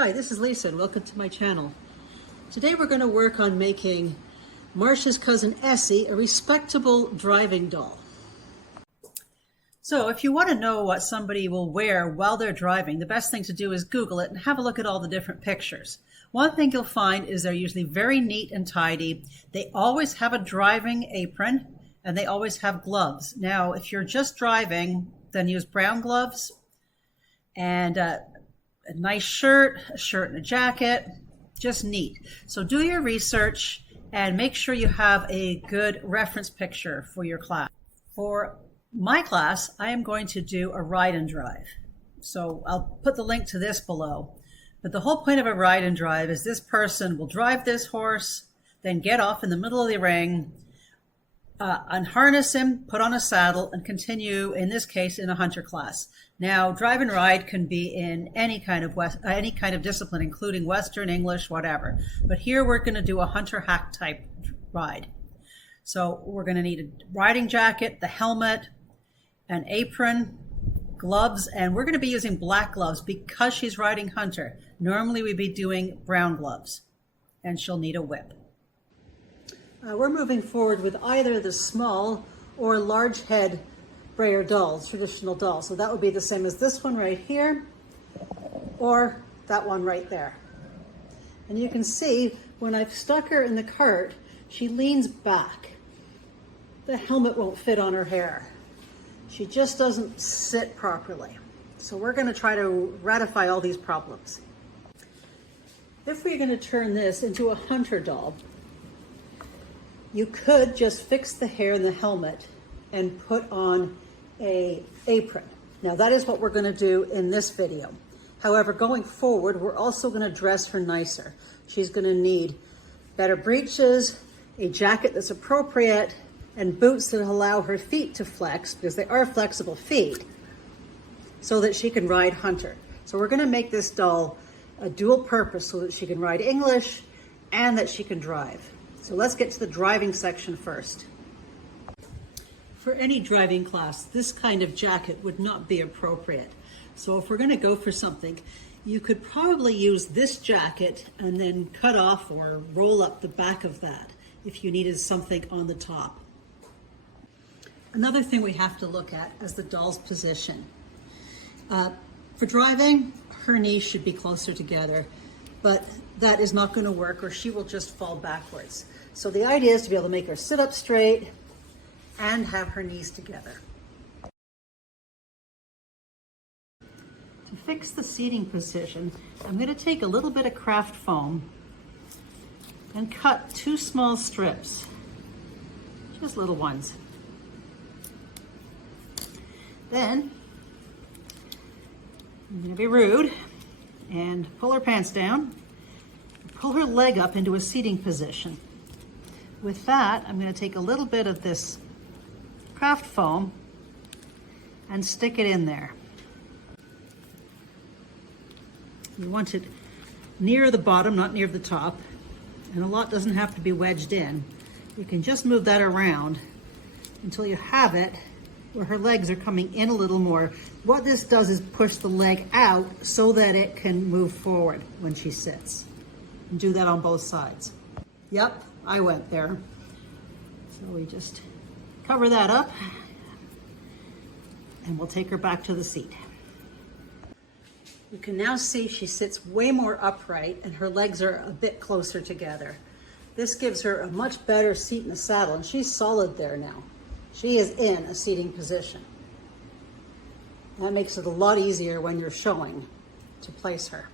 Hi, this is Lisa and welcome to my channel. Today we're going to work on making Marcia's cousin Essie a respectable driving doll. So if you want to know what somebody will wear while they're driving, the best thing to do is Google it and have a look at all the different pictures. One thing you'll find is they're usually very neat and tidy. They always have a driving apron and they always have gloves. Now, if you're just driving, then use brown gloves and a nice shirt, and a jacket, just neat. So do your research and make sure you have a good reference picture for your class. For my class, I am going to do a ride and drive. So I'll put the link to this below. But the whole point of a ride and drive is this person will drive this horse, then get off in the middle of the ring, unharness him, put on a saddle, and continue, in this case, in a hunter class. Now, drive and ride can be in any kind of discipline, including Western, English, whatever. But here we're going to do a hunter hack type ride. So we're going to need a riding jacket, the helmet, an apron, gloves, and we're going to be using black gloves because she's riding hunter. Normally we'd be doing brown gloves, and she'll need a whip. We're moving forward with either the small or large head Breyer dolls, traditional dolls. So that would be the same as this one right here, or that one right there. And you can see when I've stuck her in the cart, she leans back. The helmet won't fit on her hair. She just doesn't sit properly. So we're going to try to ratify all these problems. If we're going to turn this into a hunter doll, you could just fix the hair in the helmet and put on an apron. Now that is what we're going to do in this video. However, going forward, we're also going to dress her nicer. She's going to need better breeches, a jacket that's appropriate, and boots that allow her feet to flex, because they are flexible feet, so that she can ride hunter. So we're going to make this doll a dual purpose so that she can ride English and that she can drive. So let's get to the driving section first. For any driving class, this kind of jacket would not be appropriate. So if we're going to go for something, you could probably use this jacket and then cut off or roll up the back of that if you needed something on the top. Another thing we have to look at is the doll's position. For driving, her knees should be closer together, but that is not going to work or she will just fall backwards. So the idea is to be able to make her sit up straight and have her knees together. To fix the seating position, I'm going to take a little bit of craft foam and cut 2 small strips, just little ones. Then I'm going to be rude and pull her pants down, pull her leg up into a seating position. With that, I'm going to take a little bit of this craft foam and stick it in there. You want it near the bottom, not near the top, and a lot doesn't have to be wedged in. You can just move that around until you have it where her legs are coming in a little more. What this does is push the leg out so that it can move forward when she sits. And do that on both sides. Yep, I went there. So we just cover that up and we'll take her back to the seat. You can now see she sits way more upright and her legs are a bit closer together. This gives her a much better seat in the saddle, and she's solid there now. She is in a seating position. That makes it a lot easier when you're showing to place her.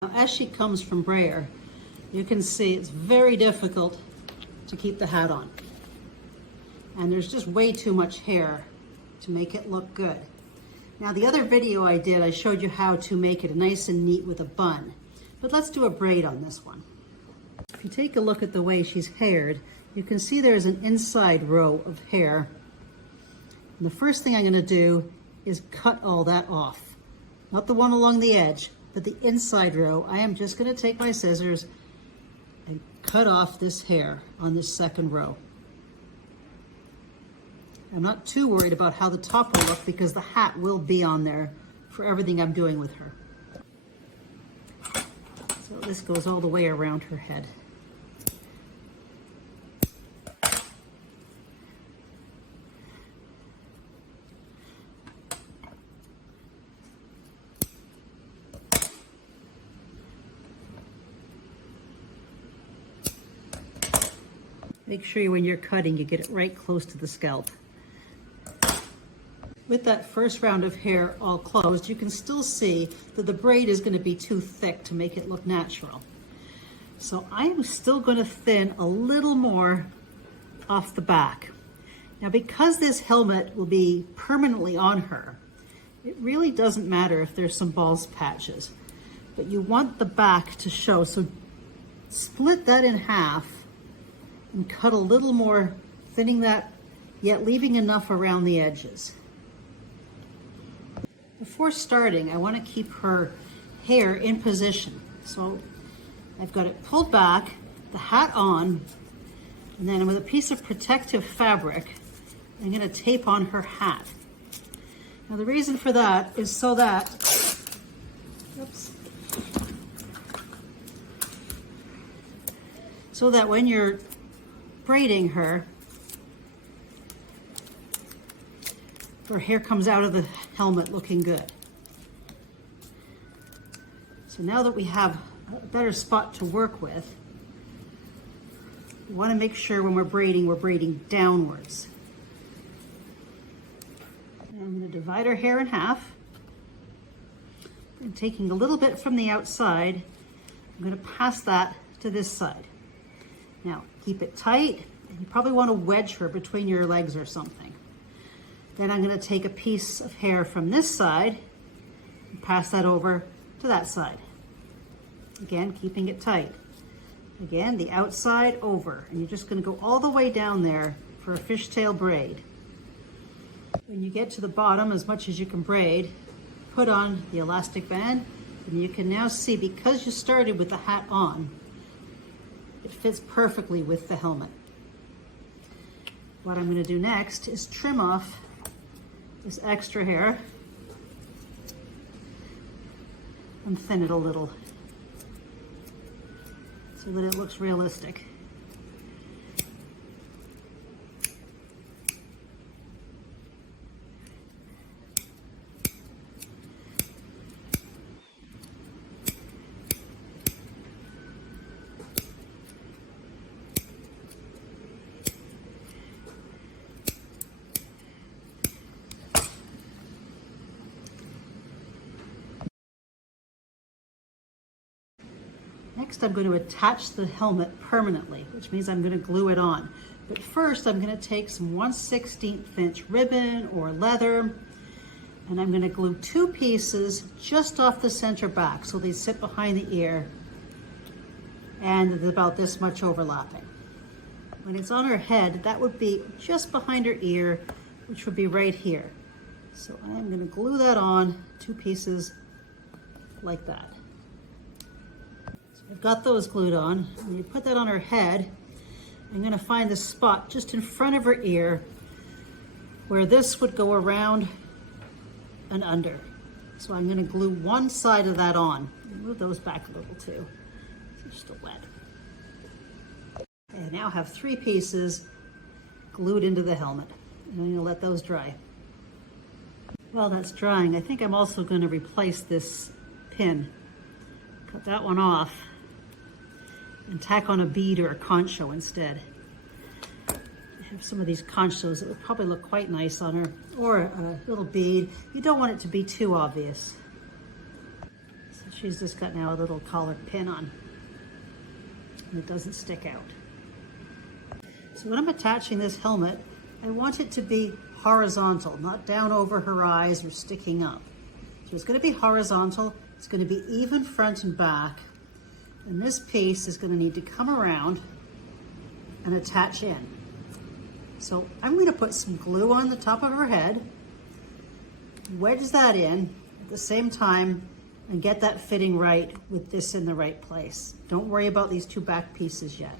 Now, as she comes from Breyer, you can see it's very difficult to keep the hat on. And there's just way too much hair to make it look good. Now, the other video I did, I showed you how to make it nice and neat with a bun. But let's do a braid on this one. If you take a look at the way she's haired, you can see there's an inside row of hair. And the first thing I'm going to do is cut all that off. Not the one along the edge, but the inside row. I am just going to take my scissors and cut off this hair on this second row. I'm not too worried about how the top will look because the hat will be on there for everything I'm doing with her. So this goes all the way around her head. Make sure when you're cutting, you get it right close to the scalp. With that first round of hair all closed, you can still see that the braid is going to be too thick to make it look natural. So I'm still going to thin a little more off the back. Now, because this helmet will be permanently on her, it really doesn't matter if there's some bald patches, but you want the back to show. So split that in half and cut a little more, thinning that, yet leaving enough around the edges. Before starting, I want to keep her hair in position. So I've got it pulled back, the hat on, and then with a piece of protective fabric, I'm going to tape on her hat. Now the reason for that is so that, so that when you're braiding her hair comes out of the helmet looking good. So now that we have a better spot to work with, we want to make sure when we're braiding downwards. Now I'm going to divide our hair in half. And taking a little bit from the outside, I'm going to pass that to this side. Now keep it tight, and you probably want to wedge her between your legs or something. Then I'm going to take a piece of hair from this side and pass that over to that side. Again, keeping it tight. Again, the outside over, and you're just going to go all the way down there for a fishtail braid. When you get to the bottom, as much as you can braid, put on the elastic band, and you can now see, because you started with the hat on, it fits perfectly with the helmet. What I'm going to do next is trim off this extra hair and thin it a little so that it looks realistic. Next, I'm going to attach the helmet permanently, which means I'm going to glue it on. But first, I'm going to take some 1/16 inch ribbon or leather, and I'm going to glue two pieces just off the center back so they sit behind the ear, and it's about this much overlapping. When it's on her head, that would be just behind her ear, which would be right here. So I'm going to glue that on, two pieces like that. I've got those glued on. When you put that on her head, I'm going to find the spot just in front of her ear where this would go around and under. So I'm going to glue one side of that on. Move those back a little too. They're still wet. I now have three pieces glued into the helmet. And I'm going to let those dry. While that's drying, I think I'm also going to replace this pin. Cut that one off and tack on a bead or a concho instead. I have some of these conchos that would probably look quite nice on her, or a little bead. You don't want it to be too obvious. So she's just got now a little collar pin on, and it doesn't stick out. So when I'm attaching this helmet, I want it to be horizontal, not down over her eyes or sticking up. So it's going to be horizontal. It's going to be even front and back, and this piece is going to need to come around and attach in. So I'm going to put some glue on the top of her head, wedge that in at the same time, and get that fitting right with this in the right place. Don't worry about these two back pieces yet.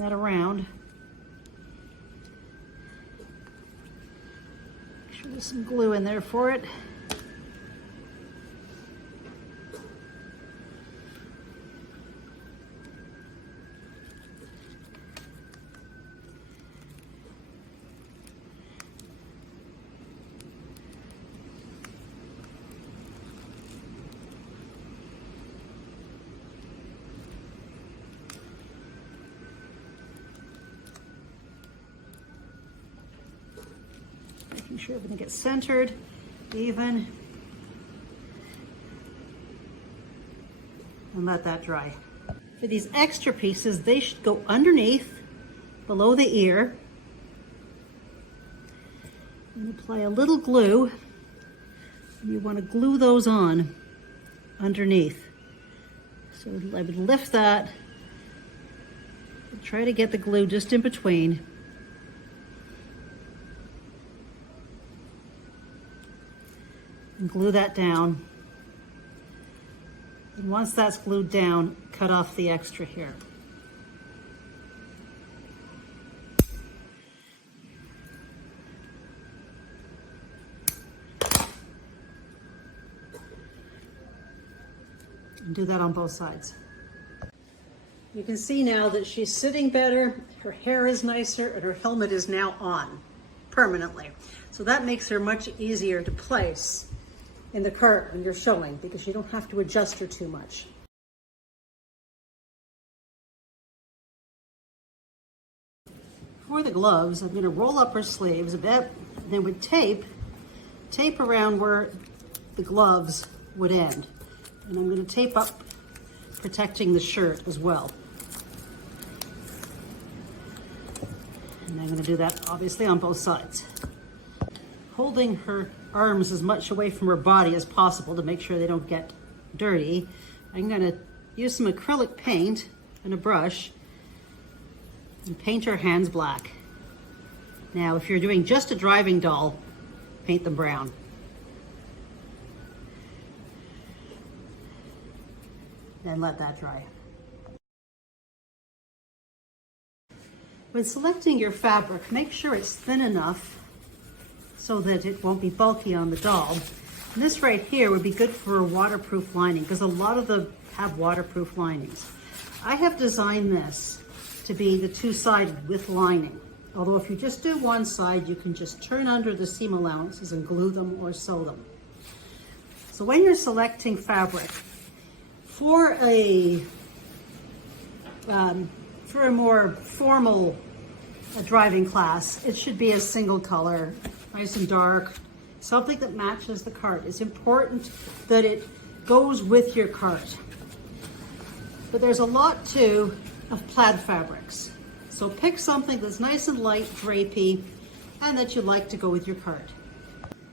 that around. Make sure there's some glue in there for it. Making sure everything gets centered, even, and let that dry. For these extra pieces, they should go underneath, below the ear, and apply a little glue. You want to glue those on underneath. So I would lift that, try to get the glue just in between. And glue that down. And once that's glued down, cut off the extra here. And do that on both sides. You can see now that she's sitting better, her hair is nicer, and her helmet is now on permanently. So that makes her much easier to place in the cart when you're showing, because you don't have to adjust her too much. For the gloves, I'm going to roll up her sleeves a bit, and then with tape around where the gloves would end. And I'm going to tape up, protecting the shirt as well. And I'm going to do that obviously on both sides. Holding her arms as much away from her body as possible to make sure they don't get dirty, I'm going to use some acrylic paint and a brush and paint her hands black. Now, if you're doing just a driving doll, paint them brown. Then let that dry. When selecting your fabric, make sure it's thin enough so that it won't be bulky on the doll. And this right here would be good for a waterproof lining, because a lot of them have waterproof linings. I have designed this to be the two-sided with lining. Although if you just do one side, you can just turn under the seam allowances and glue them or sew them. So when you're selecting fabric, for a more formal driving class, it should be a single color, nice and dark, something that matches the cart. It's important that it goes with your cart. But there's a lot too of plaid fabrics. So pick something that's nice and light, drapey, and that you like to go with your cart.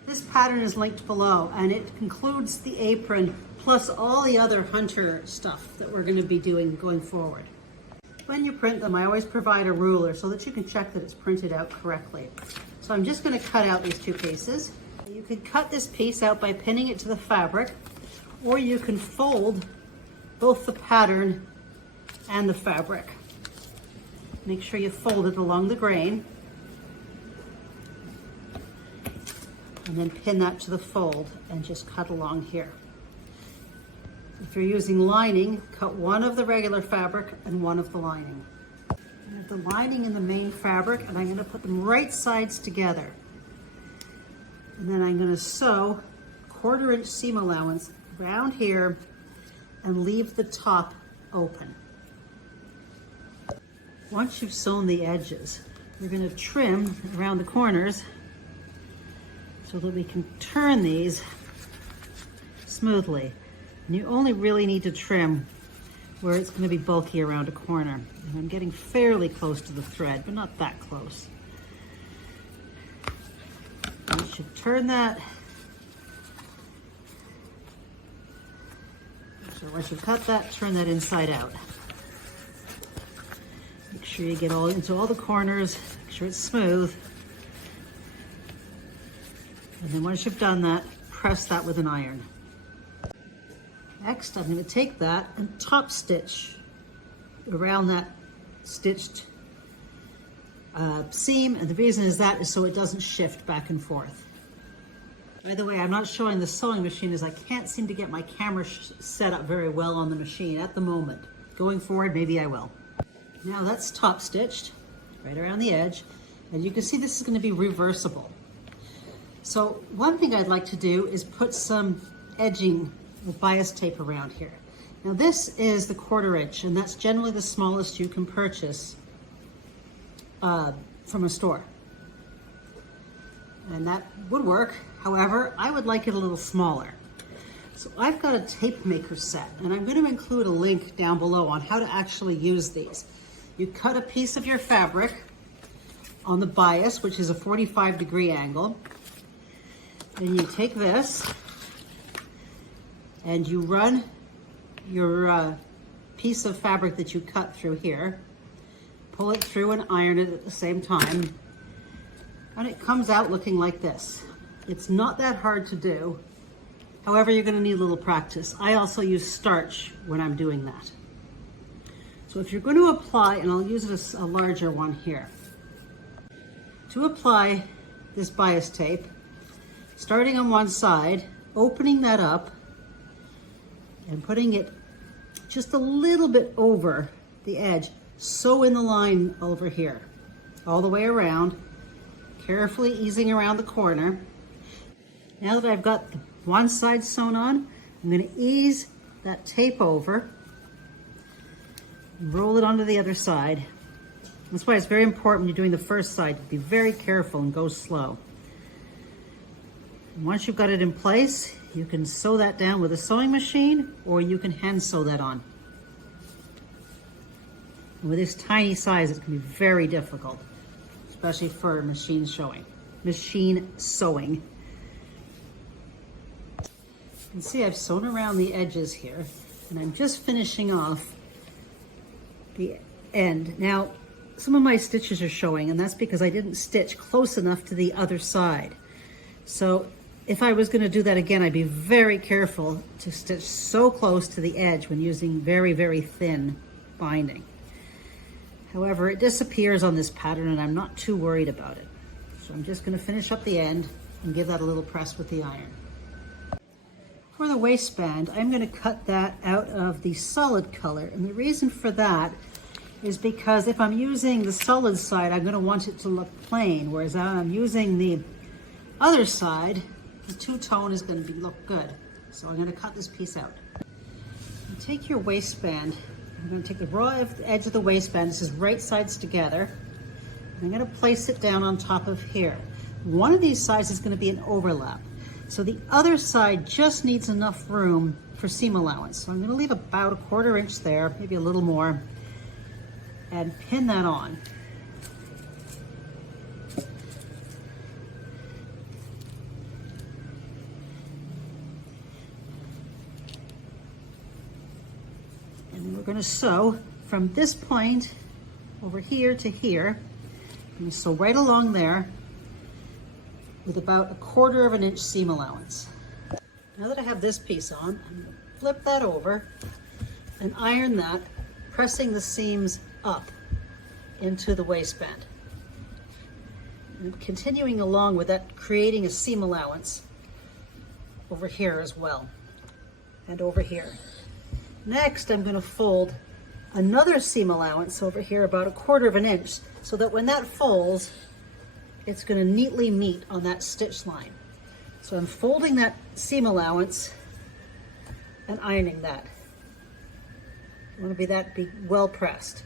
This pattern is linked below, and it includes the apron plus all the other hunter stuff that we're going to be doing going forward. When you print them, I always provide a ruler so that you can check that it's printed out correctly. So I'm just going to cut out these two pieces. You can cut this piece out by pinning it to the fabric, or you can fold both the pattern and the fabric. Make sure you fold it along the grain, and then pin that to the fold and just cut along here. If you're using lining, cut one of the regular fabric and one of the lining. I have the lining and the main fabric, and I'm going to put them right sides together. And then I'm going to sew 1/4 inch seam allowance around here and leave the top open. Once you've sewn the edges, we're going to trim around the corners so that we can turn these smoothly. And you only really need to trim where it's going to be bulky around a corner. And I'm getting fairly close to the thread, but not that close. You should turn that. So once you've cut that, turn that inside out. Make sure you get all into all the corners, make sure it's smooth. And then once you've done that, press that with an iron. Next, I'm going to take that and top stitch around that stitched seam, and the reason is so it doesn't shift back and forth. By the way, I'm not showing the sewing machine as I can't seem to get my camera set up very well on the machine at the moment. Going forward, maybe I will. Now that's top stitched right around the edge, and you can see this is going to be reversible. So one thing I'd like to do is put some edging with bias tape around here. Now this is the 1/4 inch, and that's generally the smallest you can purchase from a store. And that would work. However, I would like it a little smaller. So I've got a tape maker set, and I'm going to include a link down below on how to actually use these. You cut a piece of your fabric on the bias, which is a 45-degree angle. Then you take this and you run your piece of fabric that you cut through here, pull it through and iron it at the same time, and it comes out looking like this. It's not that hard to do. However, you're going to need a little practice. I also use starch when I'm doing that. So if you're going to apply, and I'll use a larger one here. To apply this bias tape, starting on one side, opening that up, and putting it just a little bit over the edge, sew in the line over here, all the way around, carefully easing around the corner. Now that I've got the one side sewn on, I'm going to ease that tape over, and roll it onto the other side. That's why it's very important when you're doing the first side to be very careful and go slow. And once you've got it in place, you can sew that down with a sewing machine, or you can hand sew that on. And with this tiny size, it can be very difficult, especially for machine sewing. You can see I've sewn around the edges here, and I'm just finishing off the end. Now, some of my stitches are showing, and that's because I didn't stitch close enough to the other side. So if I was going to do that again, I'd be very careful to stitch so close to the edge when using very, very thin binding. However, it disappears on this pattern, and I'm not too worried about it. So I'm just going to finish up the end and give that a little press with the iron. For the waistband, I'm going to cut that out of the solid color, and the reason for that is because if I'm using the solid side, I'm going to want it to look plain, whereas if I'm using the other side, the two-tone is going to look good. So I'm going to cut this piece out. You take your waistband, I'm going to take the raw edge of the waistband, this is right sides together, and I'm going to place it down on top of here. One of these sides is going to be an overlap. So the other side just needs enough room for seam allowance. So I'm going to leave about a 1/4 inch there, maybe a little more, and pin that on. And we're going to sew from this point over here to here. I'm going to sew right along there with about a 1/4 inch seam allowance. Now that I have this piece on, I'm going to flip that over and iron that, pressing the seams up into the waistband. And continuing along with that, creating a seam allowance over here as well, and over here. Next, I'm going to fold another seam allowance over here about a 1/4 inch, so that when that folds, it's going to neatly meet on that stitch line. So I'm folding that seam allowance and ironing that. I want to be well pressed.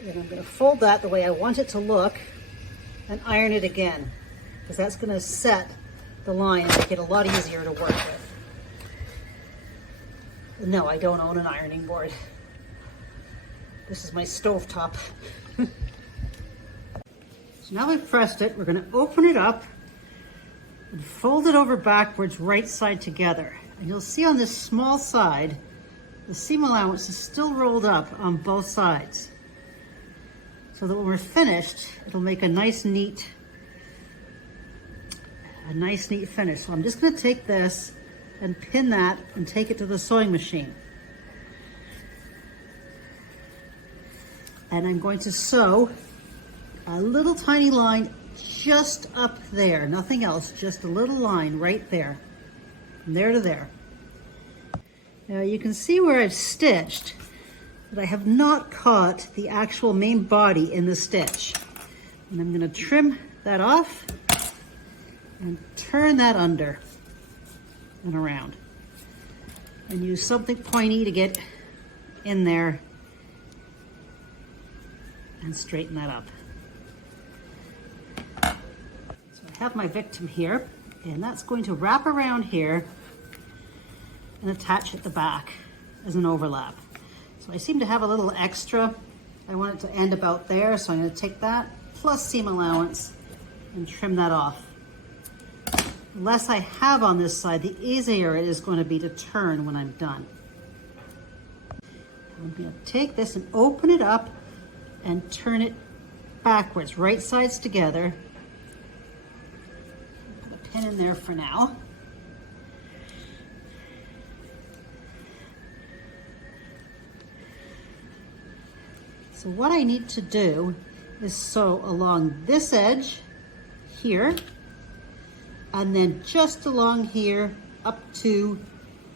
And I'm going to fold that the way I want it to look and iron it again, because that's going to set the line and make it a lot easier to work with. No, I don't own an ironing board. This is my stovetop. So now we've pressed it, we're going to open it up and fold it over backwards, right side together. And you'll see on this small side, the seam allowance is still rolled up on both sides, so that when we're finished, it'll make a nice, neat a nice neat finish. So I'm just going to take this and pin that and take it to the sewing machine. And I'm going to sew a little tiny line just up there, nothing else, just a little line right there, from there to there. Now you can see where I've stitched, but I have not caught the actual main body in the stitch. And I'm going to trim that off and turn that under and around. And use something pointy to get in there and straighten that up. So I have my victim here, and that's going to wrap around here and attach at the back as an overlap. So I seem to have a little extra. I want it to end about there, so I'm going to take that plus seam allowance and trim that off. The less I have on this side, the easier it is going to be to turn when I'm done. I'm going to take this and open it up and turn it backwards, right sides together. Put a pin in there for now. So what I need to do is sew along this edge here, and then just along here up to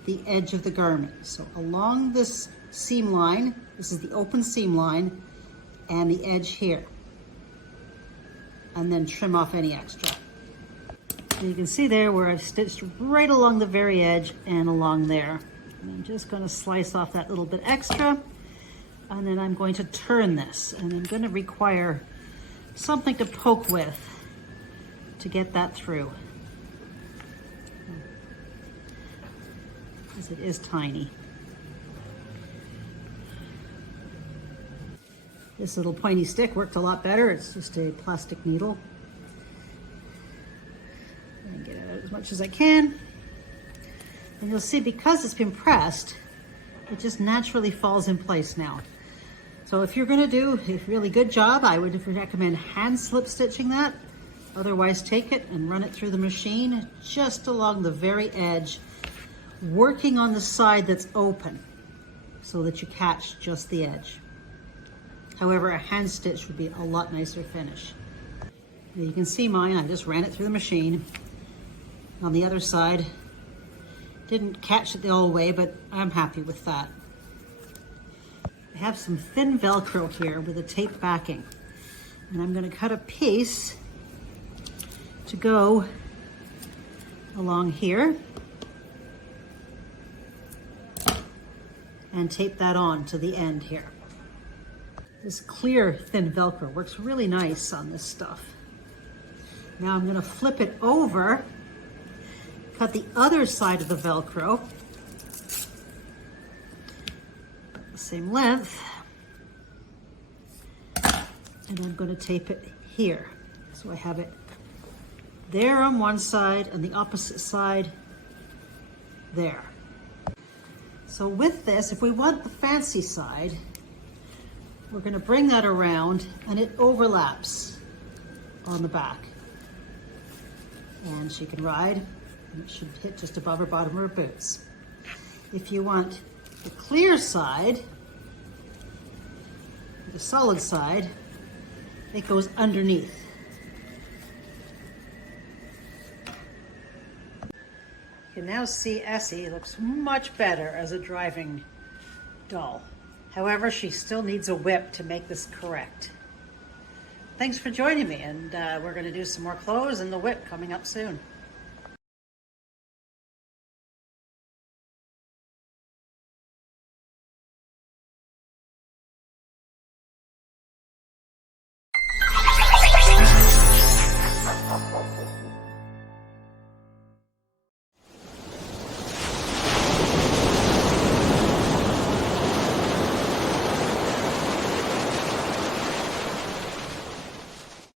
the edge of the garment. So along this seam line, this is the open seam line, and the edge here, and then trim off any extra. And you can see there where I've stitched right along the very edge and along there. And I'm just going to slice off that little bit extra, and then I'm going to turn this, and I'm going to require something to poke with to get that through, because it is tiny. This little pointy stick worked a lot better. It's just a plastic needle. And get it out as much as I can. And you'll see, because it's been pressed, it just naturally falls in place now. So if you're going to do a really good job, I would recommend hand slip stitching that. Otherwise, take it and run it through the machine just along the very edge, working on the side that's open so that you catch just the edge. However, a hand stitch would be a lot nicer finish. Now you can see mine, I just ran it through the machine. On the other side, didn't catch it the whole way, but I'm happy with that. I have some thin Velcro here with a tape backing, and I'm going to cut a piece to go along here and tape that on to the end here. This clear thin Velcro works really nice on this stuff. Now I'm going to flip it over, cut the other side of the Velcro, the same length, and I'm going to tape it here. So I have it there on one side and the opposite side there. So with this, if we want the fancy side, we're going to bring that around and it overlaps on the back. And she can ride, and it should hit just above her bottom of her boots. If you want the clear side, the solid side, it goes underneath. You can now see Essie looks much better as a driving doll. However, she still needs a whip to make this correct. Thanks for joining me, and we're going to do some more clothes and the whip coming up soon.